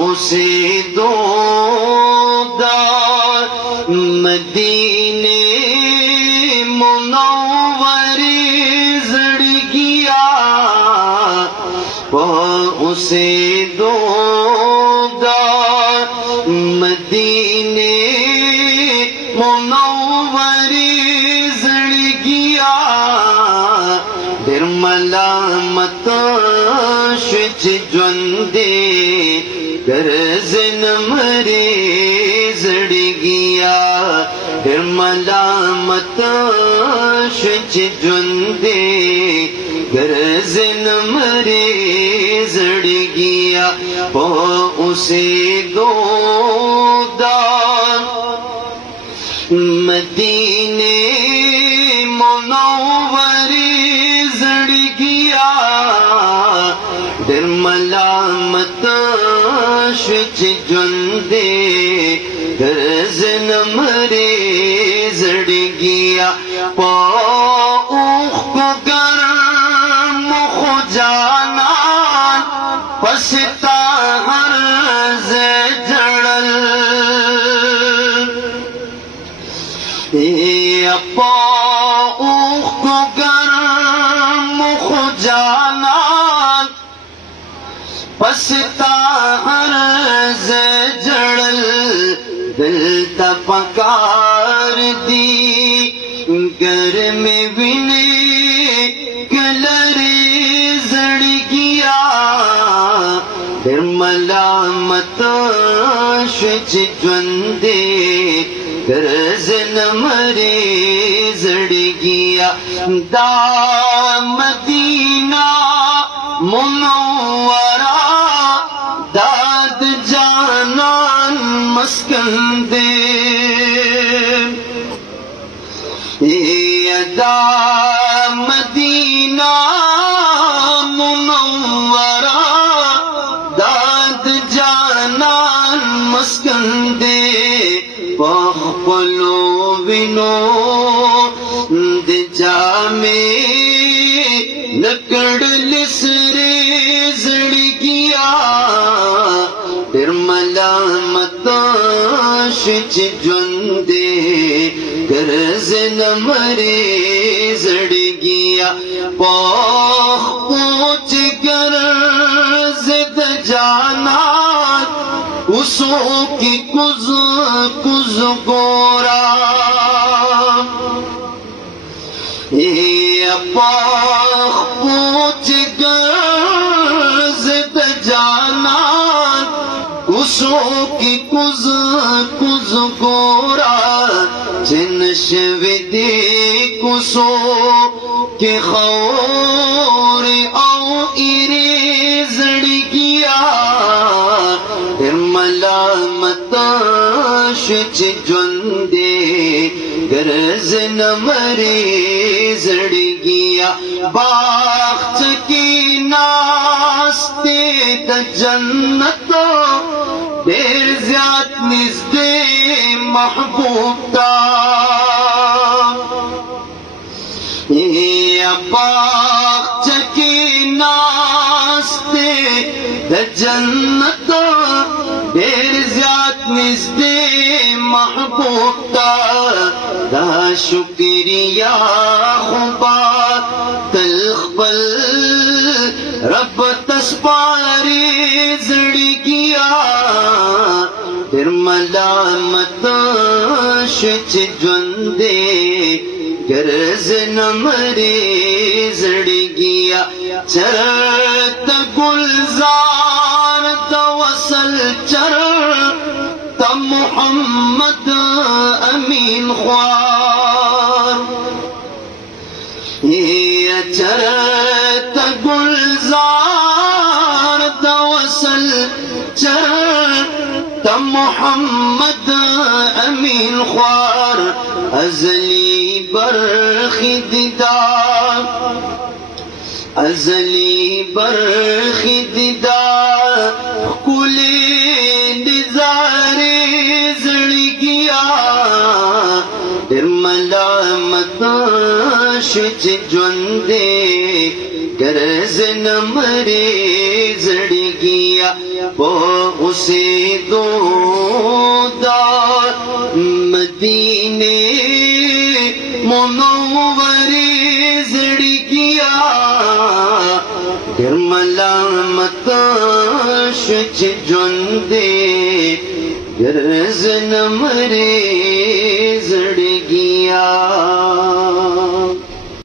उसे दो मदीने मुनव्वरी ज़िंदगिया उसे दो मदीने मुनव्वरी ज़िंदगिया दिर मलामत शुच ज्वंदे गर्ज न मरे ज़िंदगिया दिर मलामत शुच ज्वंदे गर्ज न मरे ज़िंदगिया उसे दो मदीने मुनव्वरी ज़िंदगिया दिर मलामत शुच ज्वंदे गर्ज न मरे ज़िंदगिया पौख को गर्म खो जाना पछता हर जड़ल पौख को गर्म खो जाना पछता हर जड़ल दिल तपकार दी घर में विने कलरे ज़िंदगिया दिर मलामत शुच ज्वंदे गर्ज न मरे ज़िंदगिया मदीना मुनव्वरा दाद जानान मस्कन दे मदीना मुनव्वरा दाद जानान मस्कन दे पलो विनो जामे लकड़ लिसरे ज़िंदगिया दिर मलामत शुच ज्वंदे गर्ज न मरे ज़िंदगिया पौख पूछ गर्ज जाना उसों की कुज कुज गोरा पौख पूछ गर्ज जाना उसों की कुज कुज गोरा जिनश विदे कुसो के खौर औ इरे ज़िंदगिया दिर मलामत शुच ज्वंदे गर्ज न मरे ज़िंदगिया बाख्त की नास्ते द जन्नत देर ज़्याद निज़दे महबूब ता बाख्त की नास्ते द जन्नत देर ज़्याद निज़दे महबूब ता दा शुक्रिया खुबा तल्ख पल रब तस्पारे ज़िंदगिया दिर मलामत शुच ज्वंदे गर्ज न मरे ज़िंदगिया चरत गुलजार तवसल चर त मोहम्मद अमीन ख्वार चरत गुलजार तवसल चर त मोहम्मद अमीन ख्वार अज़ली बरखिदार अज़ली बरखिदार कुले निज़ारे ज़िंदगिया दिर मलामत शुच ज्वंदे गर्ज न मरे ज़िंदगिया उसे दोदा मदीने मुनव्वरी ज़िंदगिया मलामत जुंदे गर्ज न मरे ज़िंदगिया